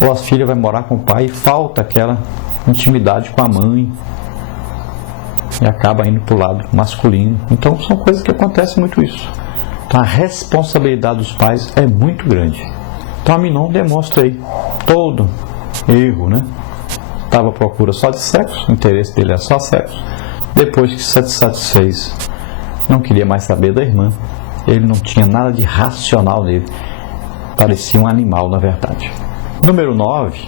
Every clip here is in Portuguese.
ou a filha vai morar com o pai e falta aquela intimidade com a mãe e acaba indo para o lado masculino. Então são coisas que acontecem muito isso. Então a responsabilidade dos pais é muito grande. Então Aminon demonstra aí todo erro, né? Estava à procura só de sexo, o interesse dele era só sexo. Depois que se satisfez, não queria mais saber da irmã. Ele não tinha nada de racional nele. Parecia um animal, na verdade. Número 9.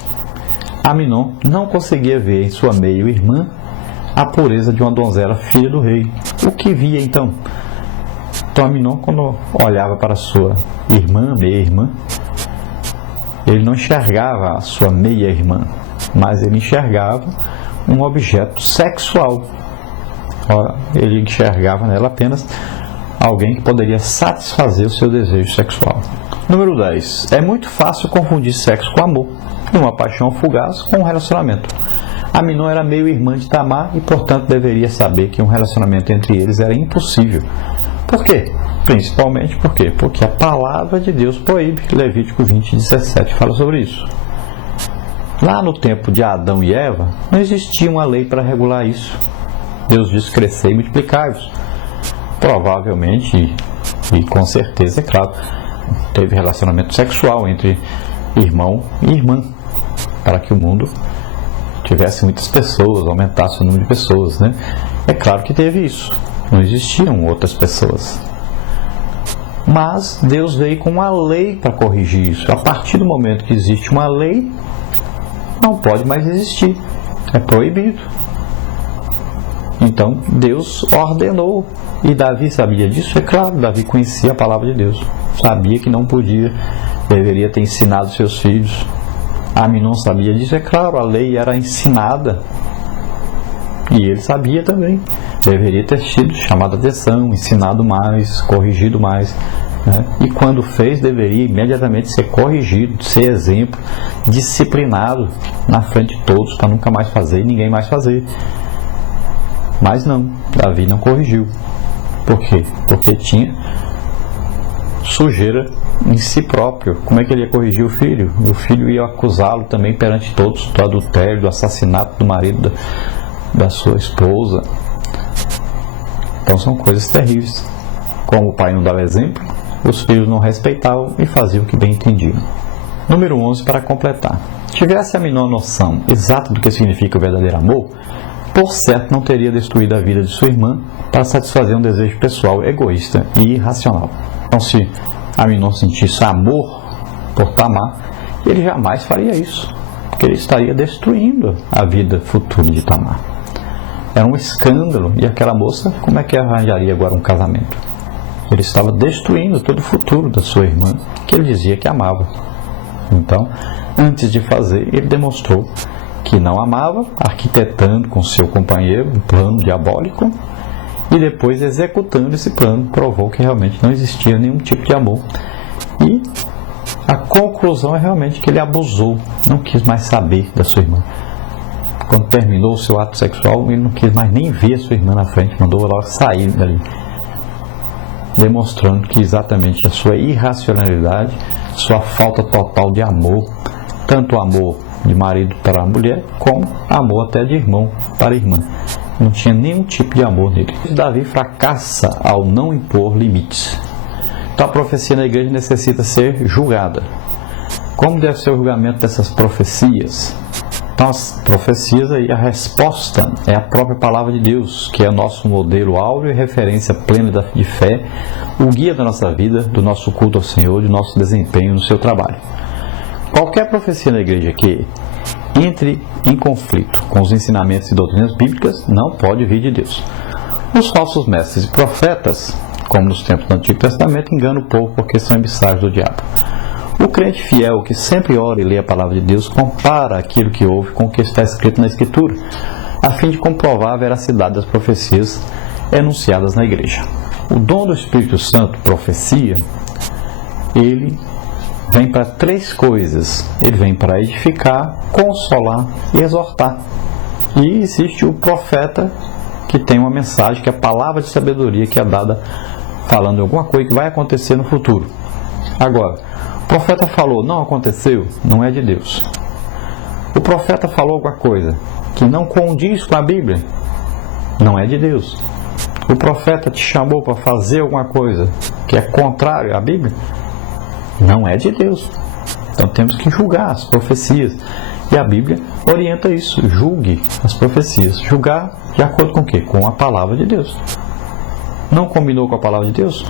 Aminon não conseguia ver em sua meio-irmã a pureza de uma donzela filha do rei. O que via então? Então Aminon, quando olhava para sua irmã, meia-irmã, ele não enxergava a sua meia-irmã, mas ele enxergava um objeto sexual. Ele enxergava nela apenas alguém que poderia satisfazer o seu desejo sexual. Número 10. É muito fácil confundir sexo com amor, e uma paixão fugaz com um relacionamento. Aminon era meio-irmã de Tamar e, portanto, deveria saber que um relacionamento entre eles era impossível. Por quê? Principalmente por quê? Porque a palavra de Deus proíbe. Levítico 20:17 fala sobre isso. Lá no tempo de Adão e Eva, não existia uma lei para regular isso. Deus disse: crescer e multiplicar-vos. Provavelmente, e com certeza, é claro, teve relacionamento sexual entre irmão e irmã, para que o mundo tivesse muitas pessoas, aumentasse o número de pessoas, né? É claro que teve isso. Não existiam outras pessoas. Mas Deus veio com uma lei para corrigir isso. A partir do momento que existe uma lei, não pode mais existir. É proibido. Então Deus ordenou. E Davi sabia disso? É claro, Davi conhecia a palavra de Deus. Sabia que não podia. Deveria ter ensinado seus filhos. Aminon sabia disso? É claro, a lei era ensinada. E ele sabia também. Deveria ter sido chamado a atenção, ensinado mais, corrigido mais, né? E quando fez, deveria imediatamente ser corrigido, ser exemplo, disciplinado na frente de todos, para nunca mais fazer e ninguém mais fazer. Mas não, Davi não corrigiu. Por quê? Porque tinha sujeira em si próprio. Como é que ele ia corrigir o filho? O filho ia acusá-lo também perante todos do adultério, do assassinato do marido da sua esposa. Então são coisas terríveis. Como o pai não dava exemplo, os filhos não respeitavam e faziam o que bem entendiam. Número 11, para completar. Tivesse Aminon noção exata do que significa o verdadeiro amor, por certo não teria destruído a vida de sua irmã para satisfazer um desejo pessoal egoísta e irracional. Então, se Aminon sentisse amor por Tamar, ele jamais faria isso, porque ele estaria destruindo a vida futura de Tamar. Era um escândalo, e aquela moça, como é que arranjaria agora um casamento? Ele estava destruindo todo o futuro da sua irmã, que ele dizia que amava. Então, antes de fazer, ele demonstrou que não amava, arquitetando com seu companheiro um plano diabólico, e depois, executando esse plano, provou que realmente não existia nenhum tipo de amor. E a conclusão é realmente que ele abusou, não quis mais saber da sua irmã. Quando terminou o seu ato sexual, ele não quis mais nem ver a sua irmã na frente, mandou ela sair dali, demonstrando que exatamente a sua irracionalidade, sua falta total de amor, tanto amor de marido para a mulher, como amor até de irmão para a irmã. Não tinha nenhum tipo de amor nele. Davi fracassa ao não impor limites. Então a profecia na igreja necessita ser julgada. Como deve ser o julgamento dessas profecias? Então as profecias aí, a resposta é a própria palavra de Deus, que é o nosso modelo áureo e referência plena de fé, o guia da nossa vida, do nosso culto ao Senhor, do nosso desempenho no seu trabalho. Qualquer profecia na igreja que entre em conflito com os ensinamentos e doutrinas bíblicas não pode vir de Deus. Os falsos mestres e profetas, como nos tempos do Antigo Testamento, enganam o povo porque são emissários do diabo. O crente fiel que sempre ora e lê a palavra de Deus compara aquilo que ouve com o que está escrito na Escritura, a fim de comprovar a veracidade das profecias enunciadas na igreja. O dom do Espírito Santo, profecia, ele vem para três coisas. Ele vem para edificar, consolar e exortar. E existe o profeta que tem uma mensagem, que é a palavra de sabedoria que é dada falando de alguma coisa que vai acontecer no futuro. Agora, o profeta falou, não aconteceu, não é de Deus. O profeta falou alguma coisa que não condiz com a Bíblia, não é de Deus. O profeta te chamou para fazer alguma coisa que é contrário à Bíblia, não é de Deus. Então temos que julgar as profecias. E a Bíblia orienta isso. Julgue as profecias. Julgar de acordo com o quê? Com a palavra de Deus. Não combinou com a palavra de Deus?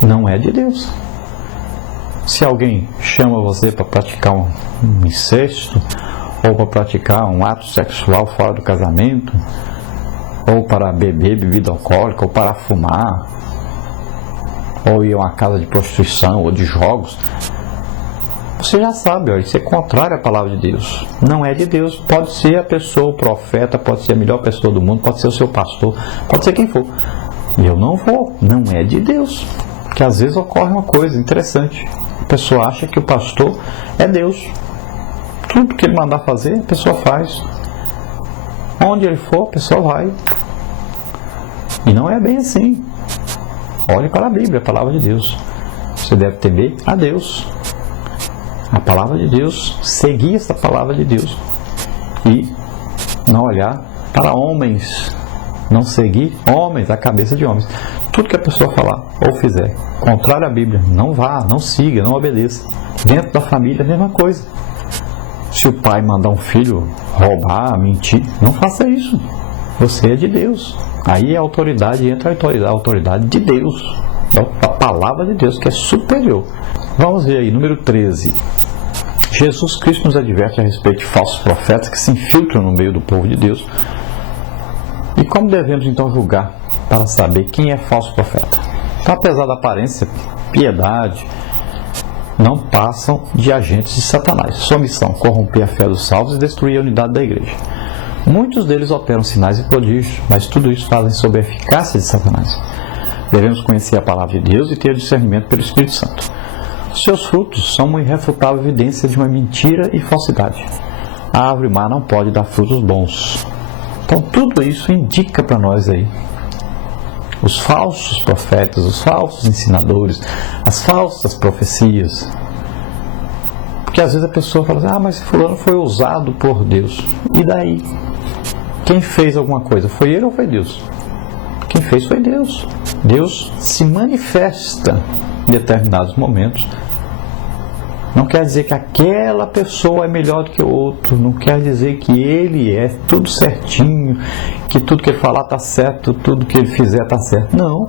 Não é de Deus. Se alguém chama você para praticar um incesto, ou para praticar um ato sexual fora do casamento, ou para beber bebida alcoólica, ou para fumar, ou ir a uma casa de prostituição ou de jogos, você já sabe, isso é contrário à palavra de Deus. Não é de Deus. Pode ser a pessoa, o profeta, pode ser a melhor pessoa do mundo, pode ser o seu pastor, pode ser quem for. E eu não vou. Não é de Deus. Porque às vezes ocorre uma coisa interessante. A pessoa acha que o pastor é Deus. Tudo que ele mandar fazer, a pessoa faz. Onde ele for, a pessoa vai. E não é bem assim. Olhe para a Bíblia, a palavra de Deus. Você deve temer a Deus. A palavra de Deus, seguir essa palavra de Deus. E não olhar para homens. Não seguir homens, a cabeça de homens. Tudo que a pessoa falar ou fizer contrário à Bíblia, não vá, não siga, não obedeça. Dentro da família, a mesma coisa. Se o pai mandar um filho roubar, mentir, não faça isso. Você é de Deus. Aí a autoridade entra a autoridade de Deus. A palavra de Deus, que é superior. Vamos ver aí, número 13. Jesus Cristo nos adverte a respeito de falsos profetas que se infiltram no meio do povo de Deus. E como devemos então julgar para saber quem é falso profeta? Então, apesar da aparência, piedade, não passam de agentes de Satanás. Sua missão, corromper a fé dos salvos e destruir a unidade da igreja. Muitos deles operam sinais e prodígios, mas tudo isso fazem sob a eficácia de Satanás. Devemos conhecer a palavra de Deus e ter discernimento pelo Espírito Santo. Seus frutos são uma irrefutável evidência de uma mentira e falsidade. A árvore má não pode dar frutos bons. Então tudo isso indica para nós aí os falsos profetas, os falsos ensinadores, as falsas profecias. Porque às vezes a pessoa fala assim, mas fulano foi usado por Deus. E daí? Quem fez alguma coisa? Foi ele ou foi Deus? Quem fez foi Deus. Deus se manifesta em determinados momentos. Não quer dizer que aquela pessoa é melhor do que o outro. Não quer dizer que ele é tudo certinho, que tudo que ele falar está certo, tudo que ele fizer está certo. Não.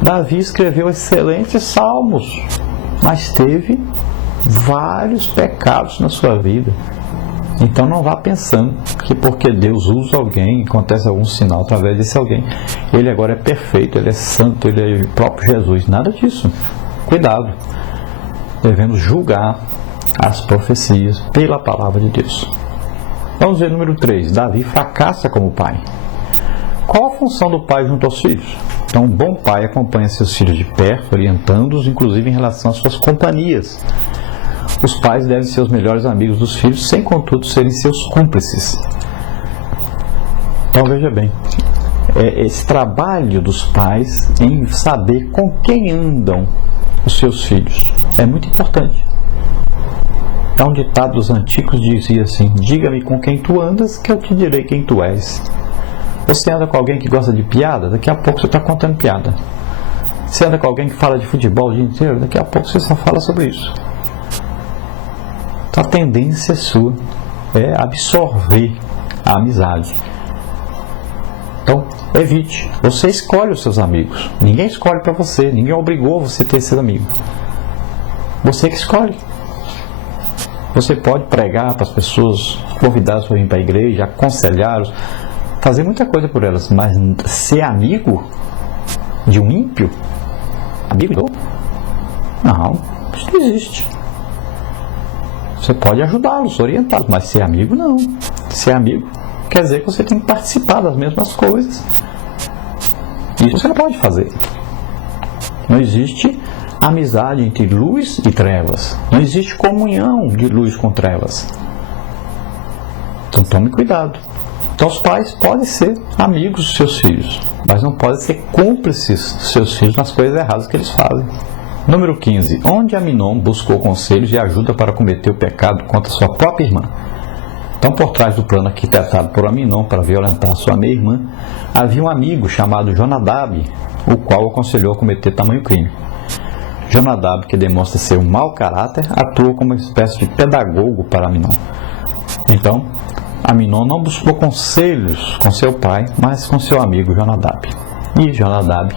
Davi escreveu excelentes salmos, mas teve vários pecados na sua vida. Então não vá pensando que porque Deus usa alguém, acontece algum sinal através desse alguém, ele agora é perfeito, ele é santo, ele é o próprio Jesus. Nada disso. Cuidado. Devemos julgar as profecias pela palavra de Deus. Vamos ver número 3. Davi fracassa como pai. Qual a função do pai junto aos filhos? Então, um bom pai acompanha seus filhos de perto, orientando-os, inclusive em relação às suas companhias. Os pais devem ser os melhores amigos dos filhos, sem contudo serem seus cúmplices. Então, veja bem, esse trabalho dos pais em saber com quem andam os seus filhos é muito importante. Então, um ditado dos antigos dizia assim: diga-me com quem tu andas, que eu te direi quem tu és. Você anda com alguém que gosta de piada, daqui a pouco você está contando piada. Você anda com alguém que fala de futebol o dia inteiro, daqui a pouco você só fala sobre isso. Então, a tendência sua é absorver a amizade. Então, evite. Você escolhe os seus amigos. Ninguém escolhe para você. Ninguém obrigou você a ter esses amigos. Você que escolhe. Você pode pregar para as pessoas, convidá-las para vir para a igreja, aconselhá-los, fazer muita coisa por elas, mas ser amigo de um ímpio? Amigo? Não, isso não existe. Você pode ajudá-los, orientá-los, mas ser amigo não. Ser amigo quer dizer que você tem que participar das mesmas coisas. Isso você não pode fazer. Não existe amizade entre luz e trevas. Não existe comunhão de luz com trevas. Então tome cuidado. Então os pais podem ser amigos dos seus filhos, mas não podem ser cúmplices dos seus filhos nas coisas erradas que eles fazem. Número 15. Onde Aminon buscou conselhos e ajuda para cometer o pecado contra sua própria irmã. Então, por trás do plano arquitetado por Aminon para violentar sua meia-irmã, havia um amigo chamado Jonadab, o qual o aconselhou a cometer tamanho crime. Jonadab, que demonstra ser um mau caráter, atua como uma espécie de pedagogo para Aminon. Então, Aminon não buscou conselhos com seu pai, mas com seu amigo Jonadab. E Jonadab